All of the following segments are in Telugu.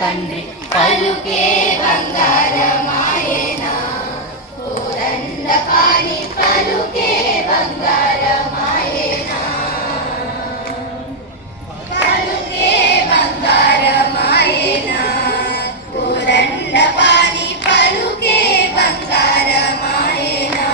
తండ్రి పలుకే బంగారమాయనా కోదండపాణి పలుకే బంగారమాయనా పలుకే బంగారమాయనా కోదండపాణి పలుకే బంగారమాయనా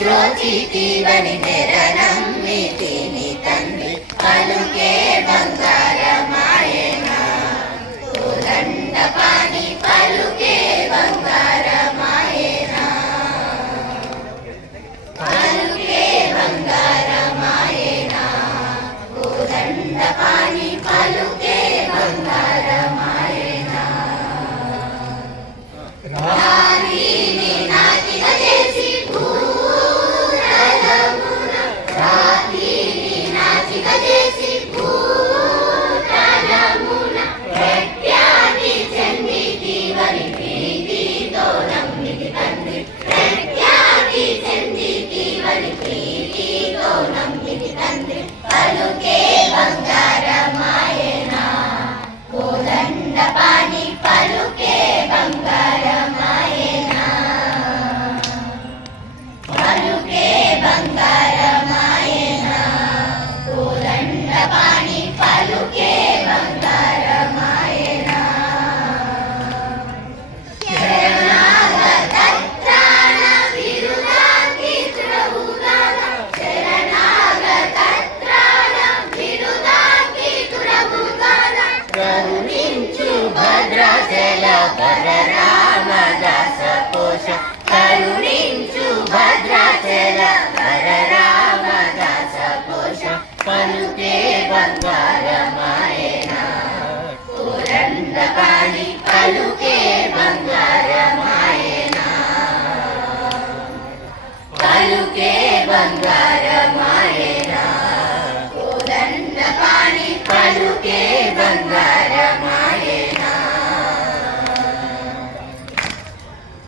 ద్రోచితివని నెరనమ్మితిని తండ్రి పలుకే బంగారమాయనా కోదండపాణి పలుకే బంగారమాయనా పలుకే బంగారమాయనా కోదండపాణి పలుకే బంగారమాయనా రాణిని నాటిగా చేసి పలుకే బంగారమాయనా కోదండపాణి పలుకే బంగారమాయనా పలుకే బంగారమాయనా కోదండపాణి పలుకే బంగారమాయనా భద్రాచల పరరామదాస పోష కరుణించు భద్రాచల పరరామదాస పోష పలుకే బంగారమాయనా